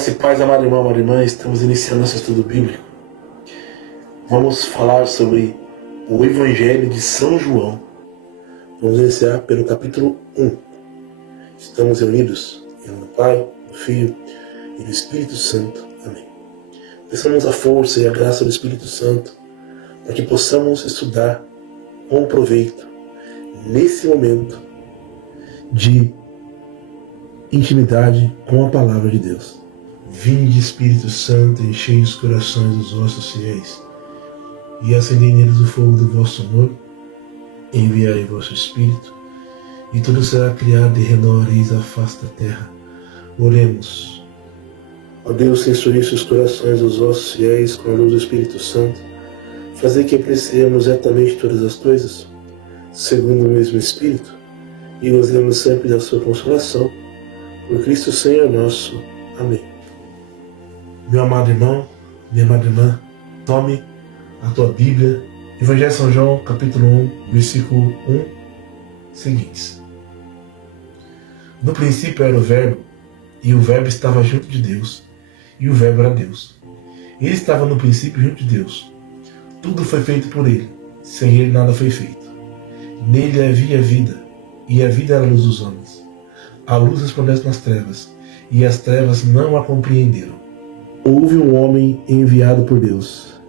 Graça e paz, amado irmão, amada irmã, estamos iniciando nosso estudo bíblico. Vamos falar sobre o Evangelho de São João. Vamos iniciar pelo capítulo 1. Estamos reunidos em nome do Pai, do Filho e do Espírito Santo. Amém. Peçamos a força e a graça do Espírito Santo para que possamos estudar com proveito nesse momento de intimidade com a Palavra de Deus. Vinde, Espírito Santo, enchei os corações dos vossos fiéis e acendei neles o fogo do vosso amor. Enviai o vosso Espírito e tudo será criado e renovareis a face da terra. Oremos. Ó Deus, instruísse os corações dos vossos fiéis com a luz do Espírito Santo, fazer que apreciemos retamente todas as coisas, segundo o mesmo Espírito, e gozemos sempre da sua consolação. Por Cristo Senhor nosso. Amém. Meu amado irmão, minha amada irmã, tome a tua Bíblia, Evangelho de São João, capítulo 1, versículo 1, seguintes. No princípio era o Verbo, e o Verbo estava junto de Deus, e o Verbo era Deus. Ele estava no princípio junto de Deus. Tudo foi feito por ele, sem ele nada foi feito. Nele havia vida, e a vida era a luz dos homens. A luz resplandece nas trevas, e as trevas não a compreenderam. Houve um homem enviado por Deus,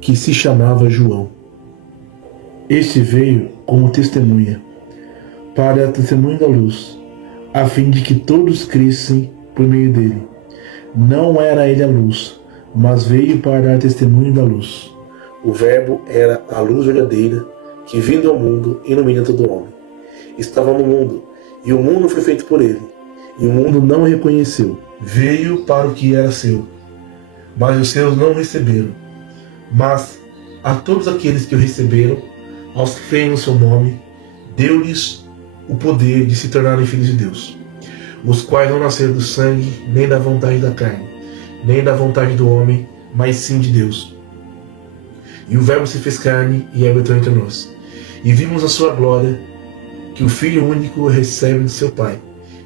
que se chamava João. Este veio como testemunha, para testemunho da luz, a fim de que todos crescem por meio dele. Não era ele a luz, mas veio para dar testemunho da luz. O Verbo era a luz verdadeira, que vindo ao mundo ilumina todo homem. Estava no mundo, e o mundo foi feito por ele, e o mundo não o reconheceu. Veio para o que era seu, mas os seus não o receberam. Mas a todos aqueles que o receberam, aos que creem no seu nome, deu-lhes o poder de se tornarem filhos de Deus, os quais não nasceram do sangue, nem da vontade da carne, nem da vontade do homem, mas sim de Deus. E o Verbo se fez carne e habitou entre nós, e vimos a sua glória, que o Filho único recebe de seu Pai,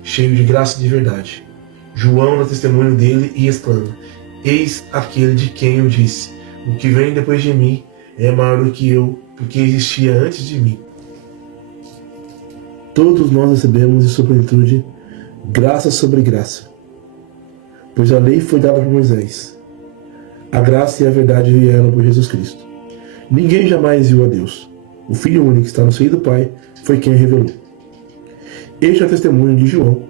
cheio de graça e de verdade. João dá testemunho dele e exclama: Eis aquele de quem eu disse, o que vem depois de mim é maior do que eu, porque existia antes de mim. Todos nós recebemos em sua plenitude graça sobre graça, pois a lei foi dada por Moisés. A graça e a verdade vieram por Jesus Cristo. Ninguém jamais viu a Deus. O Filho único que está no seio do Pai foi quem revelou. Este é o testemunho de João,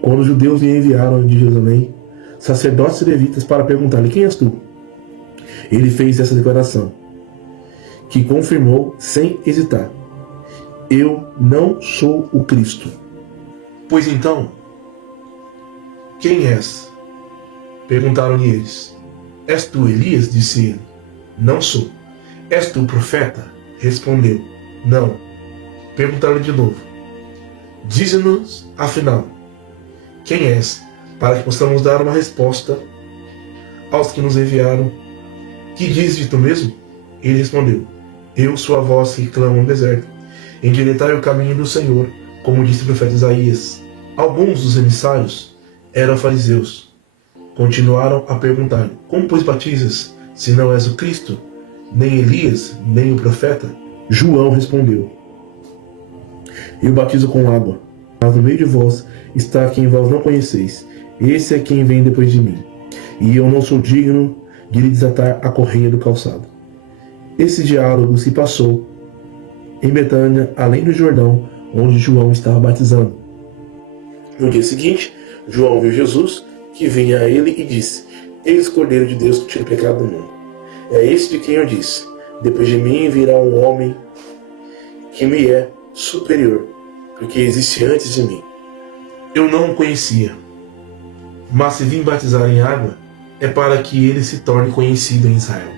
quando os judeus lhe enviaram de Jerusalém sacerdotes e levitas para perguntar-lhe: Quem és tu? Ele fez essa declaração, que confirmou sem hesitar: Eu não sou o Cristo. Pois então, quem és? Perguntaram-lhe eles. És tu Elias? Disse ele. Não sou. És tu o profeta? Respondeu. Não. Perguntaram-lhe de novo. Dize-nos, afinal, quem és, para que possamos dar uma resposta aos que nos enviaram. Que dizes de tu mesmo? Ele respondeu: Eu sou a voz que clama no deserto. Endireitai o caminho do Senhor, como disse o profeta Isaías. Alguns dos emissários eram fariseus. Continuaram a perguntar-lhe: Como, pois, batizas, se não és o Cristo, nem Elias, nem o profeta? João respondeu: Eu batizo com água, mas no meio de vós está quem vós não conheceis. Esse é quem vem depois de mim, e eu não sou digno de lhe desatar a correia do calçado. Esse diálogo se passou em Betânia, além do Jordão, onde João estava batizando. No dia seguinte, João viu Jesus, que vinha a ele, e disse: Eis o Cordeiro de Deus que tira o pecado do mundo. É esse de quem eu disse: Depois de mim virá um homem que me é superior, porque existe antes de mim. Eu não o conhecia, mas se vim batizar em água, é para que ele se torne conhecido em Israel.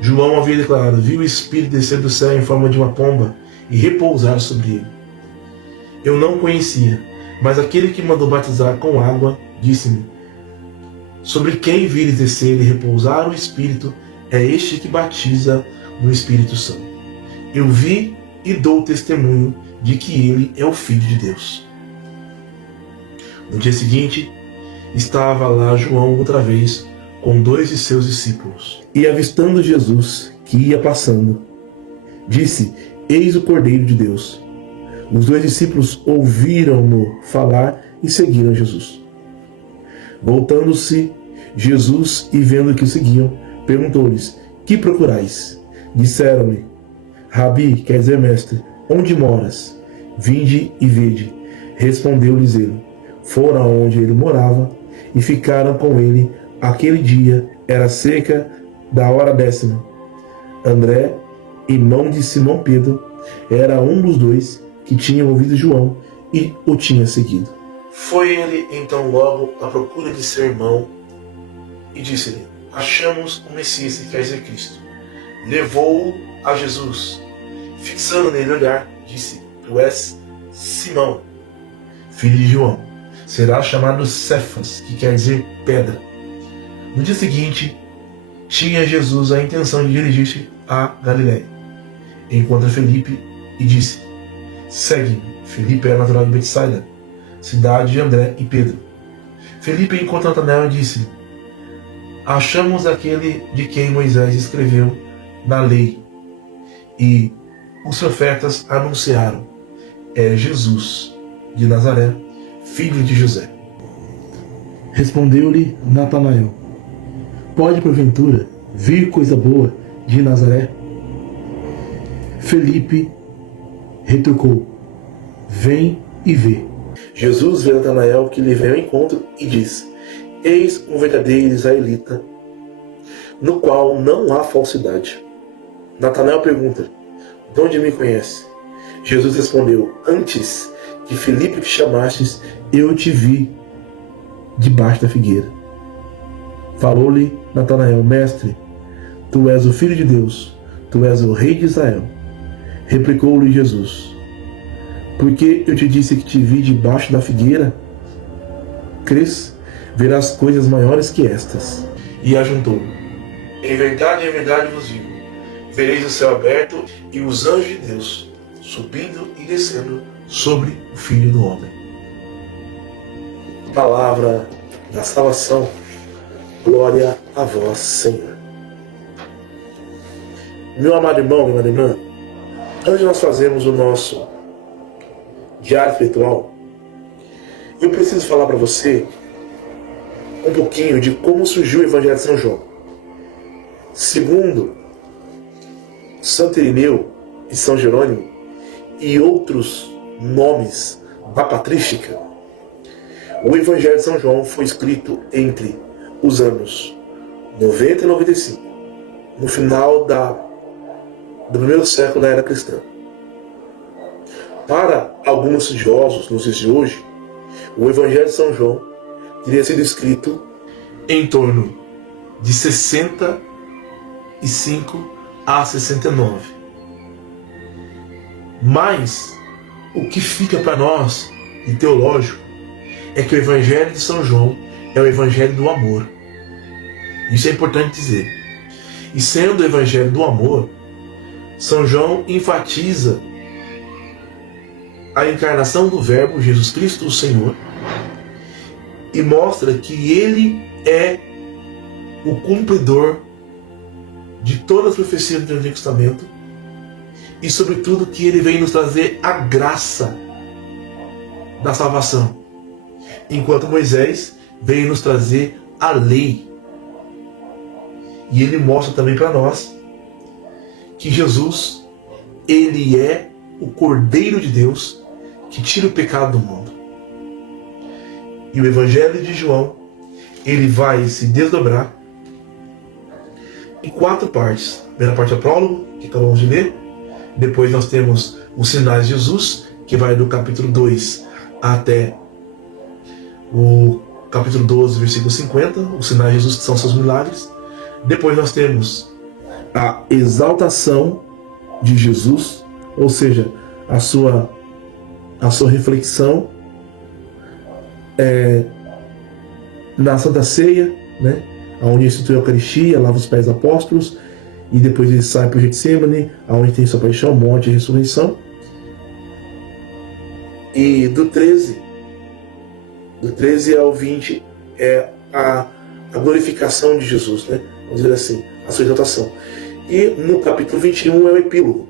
João havia declarado: viu o Espírito descer do céu em forma de uma pomba e repousar sobre ele. Eu não o conhecia, mas aquele que mandou batizar com água disse-me: sobre quem vires descer e repousar o Espírito, é este que batiza no Espírito Santo. Eu vi e dou testemunho de que ele é o Filho de Deus. No dia seguinte, estava lá João outra vez com 2 de seus discípulos. E avistando Jesus, que ia passando, disse: Eis o Cordeiro de Deus. Os 2 discípulos ouviram-no falar e seguiram Jesus. Voltando-se Jesus e vendo que o seguiam, perguntou-lhes: Que procurais? Disseram-lhe: Rabi, quer dizer mestre, onde moras? Vinde e vede. Respondeu-lhes ele. Foram onde ele morava e ficaram com ele. Aquele dia era cerca da hora 10ª. André, irmão de Simão Pedro, era um dos 2 que tinham ouvido João e o tinha seguido. Foi ele então logo à procura de seu irmão e disse-lhe: Achamos o Messias, que quer dizer Cristo. Levou-o a Jesus. Fixando nele o olhar, disse: Tu és Simão, filho de João. Serás chamado Cefas, que quer dizer pedra. No dia seguinte, tinha Jesus a intenção de dirigir-se a Galiléia. Encontra Felipe e disse: Segue-me. Felipe era natural de Betsaida, cidade de André e Pedro. Felipe encontra Natanael e disse: Achamos aquele de quem Moisés escreveu na lei e os profetas anunciaram. É Jesus de Nazaré, filho de José. Respondeu-lhe Natanael: Pode porventura vir coisa boa de Nazaré? Felipe retrucou: Vem e vê. Jesus vê Natanael que lhe vem ao encontro e diz: Eis um verdadeiro israelita, no qual não há falsidade. Natanael pergunta: De onde me conhece? Jesus respondeu: Antes que Felipe te chamastes, eu te vi debaixo da figueira. Falou-lhe Natanael: Mestre, tu és o Filho de Deus, tu és o Rei de Israel. Replicou-lhe Jesus: Porque eu te disse que te vi debaixo da figueira? Crês? Verás coisas maiores que estas. E ajuntou: Em verdade vos digo, vereis o céu aberto e os anjos de Deus subindo e descendo sobre o Filho do Homem. Palavra da salvação. Glória a vós, Senhor. Meu amado irmão, minha amada irmã, antes de nós fazermos o nosso diário espiritual, eu preciso falar para você um pouquinho de como surgiu o Evangelho de São João. Segundo Santo Irineu e São Jerônimo e outros nomes da patrística, o Evangelho de São João foi escrito entre os anos 90 e 95, no final do primeiro século da era cristã. Para alguns estudiosos nos dias de hoje, o Evangelho de São João teria sido escrito em torno de 65 a 69. Mas o que fica para nós de teológico é que o Evangelho de São João é o Evangelho do amor. Isso é importante dizer. E sendo o Evangelho do amor, São João enfatiza a encarnação do Verbo, Jesus Cristo, o Senhor, e mostra que Ele é o cumpridor de todas as profecias do Antigo Testamento e, sobretudo, que Ele vem nos trazer a graça da salvação, enquanto Moisés veio nos trazer a lei. E Ele mostra também para nós que Jesus, Ele é o Cordeiro de Deus que tira o pecado do mundo. E o Evangelho de João, ele vai se desdobrar em 4 partes. A primeira parte é o prólogo, que acabamos de ler. Depois nós temos os sinais de Jesus, que vai do capítulo 2 até o capítulo 12, versículo 50. Os sinais de Jesus, que são seus milagres. Depois nós temos a exaltação de Jesus, ou seja, a sua reflexão na Santa Ceia, né? Onde instituiu a Eucaristia, lava os pés dos apóstolos, e depois ele sai para o Getsemane, onde tem sua paixão, morte e ressurreição. E do 13 ao 20 é a glorificação de Jesus, né? Vamos dizer assim, a sua exaltação. E no capítulo 21 é o epílogo.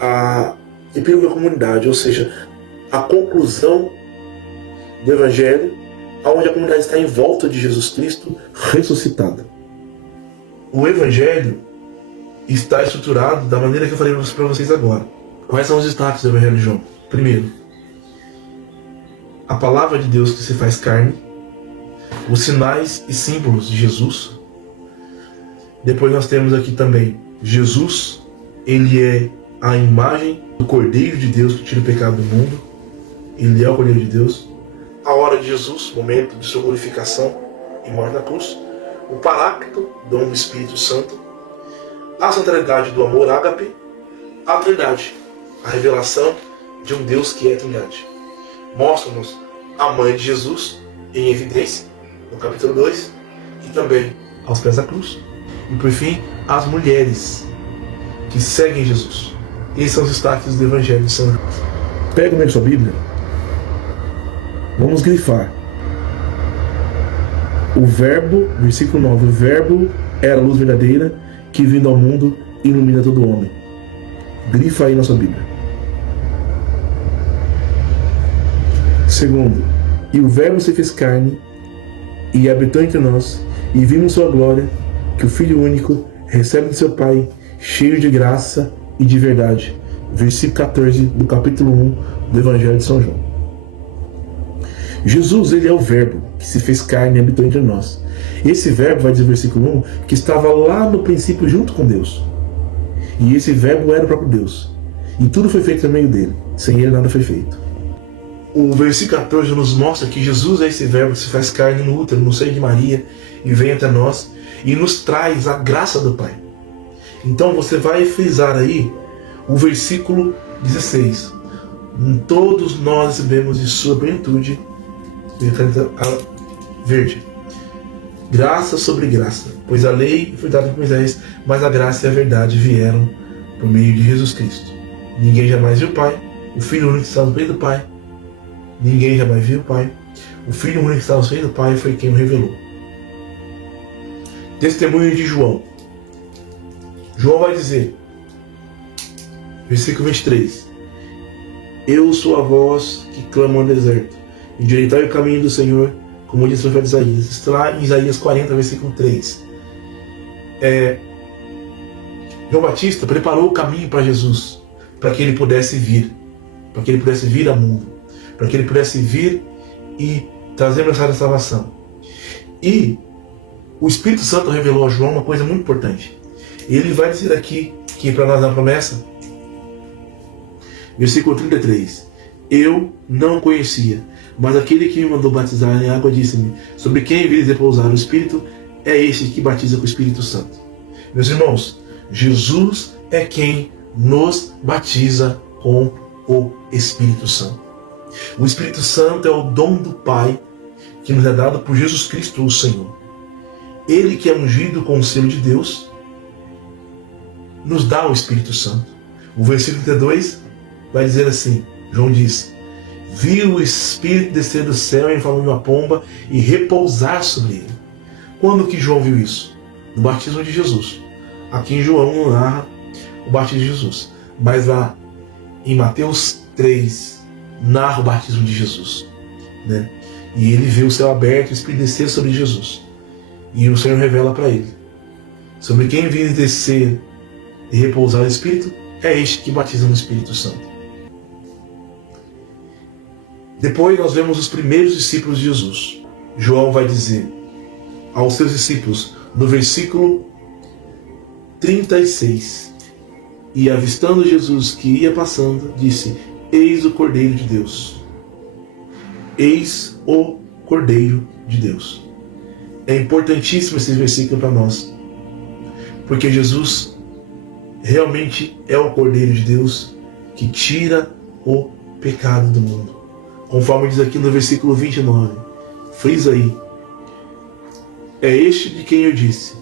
A epílogo da comunidade, ou seja, a conclusão do Evangelho, onde a comunidade está em volta de Jesus Cristo ressuscitado. O Evangelho está estruturado da maneira que eu falei para vocês agora. Quais são os destaques do Evangelho de João? Primeiro, a palavra de Deus que se faz carne, os sinais e símbolos de Jesus. Depois nós temos aqui também Jesus, ele é a imagem do Cordeiro de Deus que tira o pecado do mundo. Ele é o Cordeiro de Deus. A hora de Jesus, momento de sua glorificação e morte na cruz. O Paráclito, dom do Espírito Santo. A centralidade do amor ágape. A Trindade, a revelação de um Deus que é Trindade. Mostra-nos a mãe de Jesus em evidência, no capítulo 2, e também aos pés da cruz. E por fim, as mulheres que seguem Jesus. Esses são os destaques do Evangelho de São João. Pega comigo sua Bíblia. Vamos grifar. O verbo, versículo 9, o verbo era a luz verdadeira que vindo ao mundo ilumina todo homem. Grifa aí na sua Bíblia. Segundo, e o verbo se fez carne e habitou entre nós, e vimos sua glória, que o Filho único recebe de seu Pai, cheio de graça e de verdade. Versículo 14 do capítulo 1 do Evangelho de São João. Jesus, ele é o verbo que se fez carne e habitou entre nós. Esse verbo, vai dizer o versículo 1, que estava lá no princípio junto com Deus. E esse verbo era o próprio Deus. E tudo foi feito no meio dele. Sem ele nada foi feito. O versículo 14 nos mostra que Jesus é esse verbo que se faz carne no útero, no seio de Maria, e vem até nós e nos traz a graça do Pai. Então você vai frisar aí o versículo 16. Todos nós recebemos de sua plenitude, verde, graça sobre graça, pois a lei foi dada por Moisés, mas a graça e a verdade vieram por meio de Jesus Cristo. Ninguém jamais viu o Pai, o Filho único que está no peito do Pai. Ninguém jamais viu o Pai, o Filho único que está no peito do Pai foi quem o revelou. Testemunho de João. João vai dizer, versículo 23, eu sou a voz que clama no deserto, endireitai o caminho do Senhor, como diz o profeta Isaías. Está em Isaías 40, versículo 3. João Batista preparou o caminho para Jesus, para que ele pudesse vir, para que ele pudesse vir ao mundo, para que ele pudesse vir e trazer a mensagem da salvação. E o Espírito Santo revelou a João uma coisa muito importante. Ele vai dizer aqui, que para nós é uma promessa, versículo 33, eu não conhecia, mas aquele que me mandou batizar em água disse-me, sobre quem vires repousar o Espírito, é este que batiza com o Espírito Santo. Meus irmãos, Jesus é quem nos batiza com o Espírito Santo. O Espírito Santo é o dom do Pai que nos é dado por Jesus Cristo, o Senhor. Ele que é ungido com o selo de Deus, nos dá o Espírito Santo. O versículo 32 vai dizer assim, João diz, viu o Espírito descer do céu em forma de uma pomba e repousar sobre ele. Quando que João viu isso? No batismo de Jesus. Aqui em João não narra o batismo de Jesus, mas lá em Mateus 3 narra o batismo de Jesus, né? E ele vê o céu aberto e o Espírito descer sobre Jesus. E o Senhor revela para ele, sobre quem vir descer e repousar o Espírito, é este que batiza no Espírito Santo. Depois nós vemos os primeiros discípulos de Jesus. João vai dizer aos seus discípulos, no versículo 36, e avistando Jesus que ia passando, disse, eis o Cordeiro de Deus. Eis o Cordeiro de Deus. É importantíssimo esse versículo para nós, porque Jesus realmente é o Cordeiro de Deus que tira o pecado do mundo. Conforme diz aqui no versículo 29, frisa aí, é este de quem eu disse,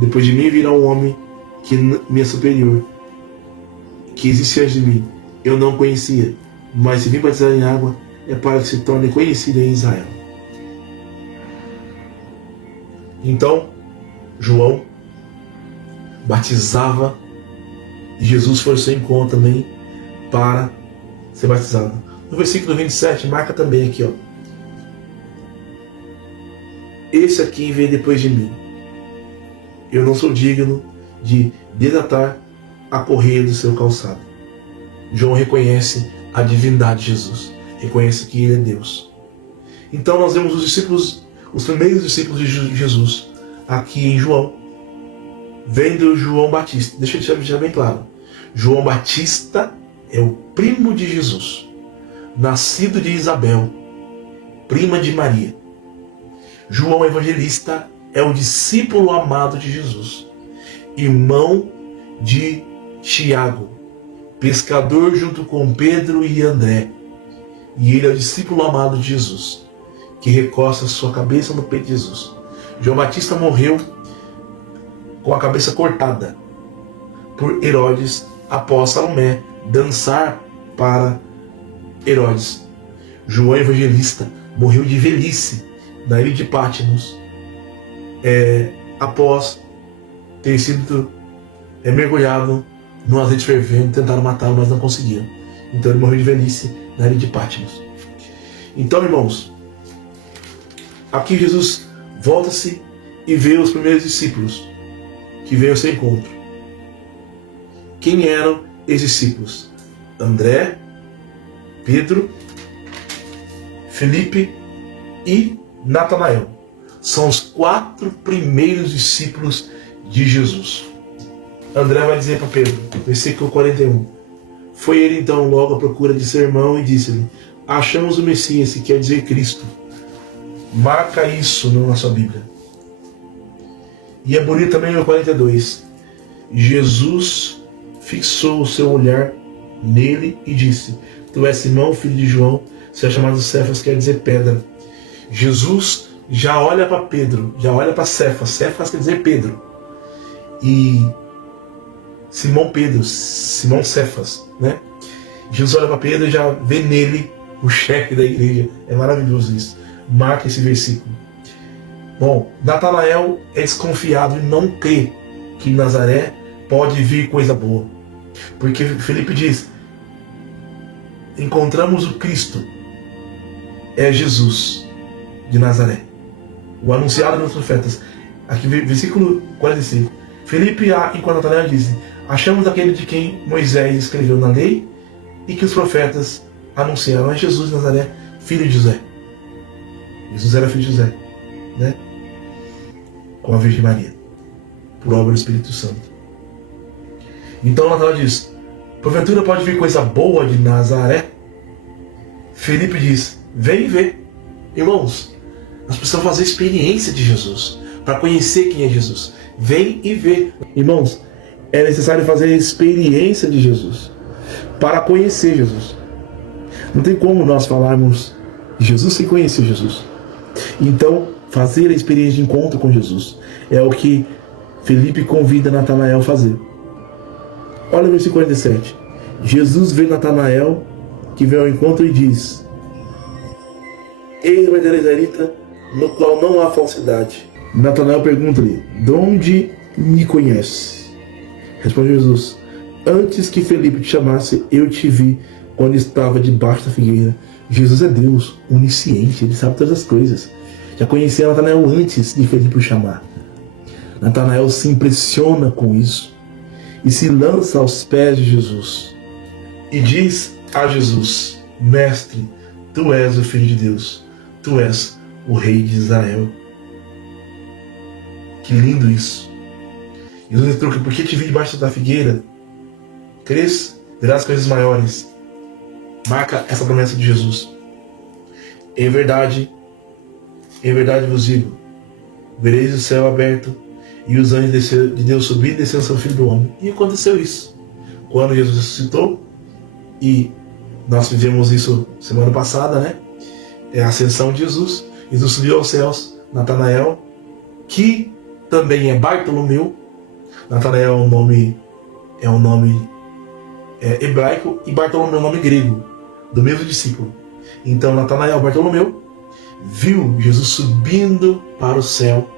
depois de mim virá um homem que me é superior, que existe antes de mim, eu não conhecia, mas se vim batizar em água, é para que se torne conhecido em Israel. Então, João batizava e Jesus foi ao seu encontro também para ser batizado. No versículo 27, marca também aqui, ó. Esse aqui veio depois de mim. Eu não sou digno de desatar a correia do seu calçado. João reconhece a divindade de Jesus. Reconhece que ele é Deus. Então nós vemos os discípulos, os primeiros discípulos de Jesus, aqui em João, vendo João Batista. Deixa eu deixar bem claro. João Batista é o primo de Jesus, nascido de Isabel, prima de Maria. João Evangelista é o discípulo amado de Jesus, irmão de Tiago, pescador junto com Pedro e André. E ele é o discípulo amado de Jesus, que recosta sua cabeça no peito de Jesus. João Batista morreu com a cabeça cortada por Herodes após Salomé dançar para Herodes. João Evangelista morreu de velhice na ilha de Patmos após ter sido mergulhado no azeite fervendo. Tentaram matá-lo, mas não conseguiram. Então ele morreu de velhice na ilha de Patmos. Então, irmãos, aqui Jesus volta-se e vê os primeiros discípulos que veio ao seu encontro. Quem eram esses discípulos? André, Pedro, Felipe e Natanael. São os 4 primeiros discípulos de Jesus. André vai dizer para Pedro, versículo 41. Foi ele então logo à procura de seu irmão e disse-lhe: achamos o Messias, que quer dizer Cristo. Marca isso na sua Bíblia. E é bonito também o 42. Jesus fixou o seu olhar nele e disse: tu és Simão, filho de João, você é chamado Cefas, quer dizer pedra. Jesus já olha para Pedro, já olha para Cefas. Cefas quer dizer Pedro. E Simão Pedro, Simão Cefas, né? Jesus olha para Pedro e já vê nele o chefe da igreja. É maravilhoso isso. Marca esse versículo. Bom, Natanael é desconfiado e não crê que em Nazaré pode vir coisa boa. Porque Felipe diz: encontramos o Cristo, é Jesus de Nazaré, o anunciado pelos profetas. Aqui versículo 45. Felipe, enquanto Natanael diz: achamos aquele de quem Moisés escreveu na lei e que os profetas anunciaram. É Jesus de Nazaré, filho de José. Jesus era filho de José, né? Com a Virgem Maria, por obra do Espírito Santo. Então Natanael diz: porventura pode vir coisa boa de Nazaré? Felipe diz: vem e vê. Irmãos, nós precisamos fazer experiência de Jesus para conhecer quem é Jesus. Vem e vê. Irmãos, é necessário fazer a experiência de Jesus para conhecer Jesus. Não tem como nós falarmos de Jesus sem conhecer Jesus. Então, fazer a experiência de encontro com Jesus é o que Felipe convida Natanael a fazer. Olha o versículo 47. Jesus vê Natanael, que vem ao encontro, e diz: eis uma israelita, no qual não há falsidade. Natanael pergunta-lhe: de onde me conhece? Responde Jesus: antes que Felipe te chamasse, eu te vi quando estava debaixo da figueira. Jesus é Deus, onisciente, ele sabe todas as coisas. Já conhecia Natanael antes de Felipe o chamar. Natanael se impressiona com isso e se lança aos pés de Jesus e diz a Jesus: mestre, tu és o Filho de Deus, tu és o Rei de Israel. Que lindo isso. Jesus entrou: por que te vi debaixo da figueira? Crês, verás coisas maiores. Marca essa promessa de Jesus. Em verdade vos digo, vereis o céu aberto e os anjos de Deus subir e descer sobre o Filho do Homem. E aconteceu isso. Quando Jesus ressuscitou, e nós vivemos isso semana passada, né? É a ascensão de Jesus. Jesus subiu aos céus. Natanael, que também é Bartolomeu. Natanael é um nome hebraico e Bartolomeu é um nome grego, do mesmo discípulo. Então Natanael, Bartolomeu, viu Jesus subindo para o céu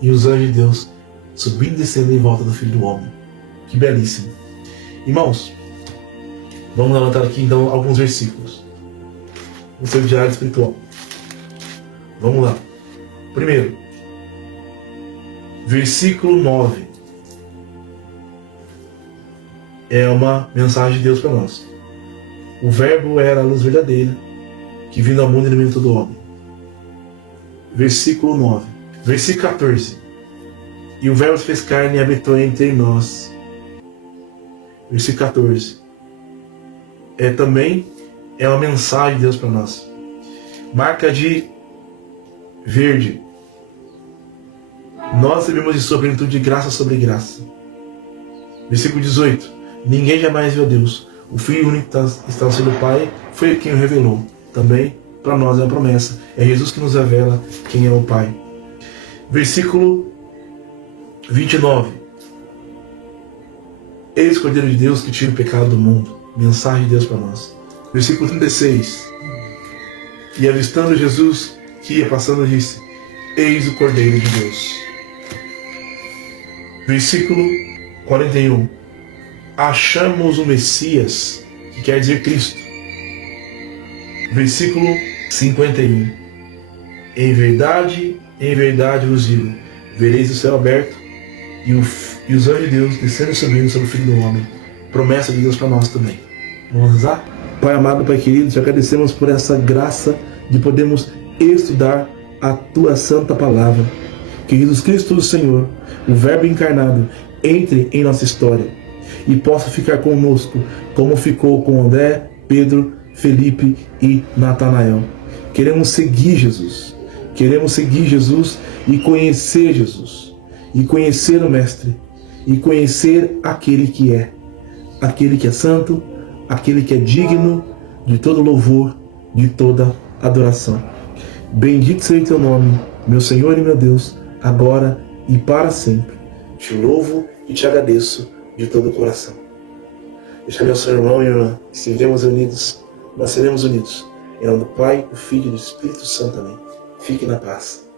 e os anjos de Deus subindo e descendo em volta do Filho do Homem. Que belíssimo. Irmãos, vamos levantar aqui então alguns versículos no seu diário espiritual. Vamos lá. Primeiro, versículo 9. É uma mensagem de Deus para nós. O verbo era a luz verdadeira, que vindo ao mundo iluminou todo homem. Versículo 9. Versículo 14. E o verbo se fez carne e habitou entre nós. Versículo 14. Também é uma mensagem de Deus para nós. Marca de verde. Nós recebemos de sua plenitude de graça sobre graça. Versículo 18. Ninguém jamais viu a Deus. O Filho único que está no seio do Pai foi quem o revelou. Também para nós é uma promessa. É Jesus que nos revela quem é o Pai. Versículo 29. Eis o Cordeiro de Deus que tira o pecado do mundo. Mensagem de Deus para nós. Versículo 36. E avistando Jesus que ia passando, disse: Eis o Cordeiro de Deus. Versículo 41. Achamos o Messias, que quer dizer Cristo. Versículo 51. Em verdade vos digo, vereis o céu aberto e os anjos de Deus descendo e subindo sobre o Filho do Homem. Promessa de Deus para nós também. Vamos rezar? Pai amado, Pai querido, te agradecemos por essa graça de podermos estudar a Tua Santa Palavra. Que Jesus Cristo, o Senhor, o Verbo encarnado, entre em nossa história e possa ficar conosco, como ficou com André, Pedro, Felipe e Natanael. Queremos seguir Jesus. Queremos seguir Jesus e conhecer Jesus. E conhecer o Mestre. E conhecer aquele que é santo, aquele que é digno de todo louvor, de toda adoração. Bendito seja o teu nome, meu Senhor e meu Deus, agora e para sempre. Te louvo e te agradeço de todo o coração. Deixa meu seu irmão e irmã, estivemos unidos, nós seremos unidos. Em nome do Pai, do Filho e do Espírito Santo. Amém. Fique na paz.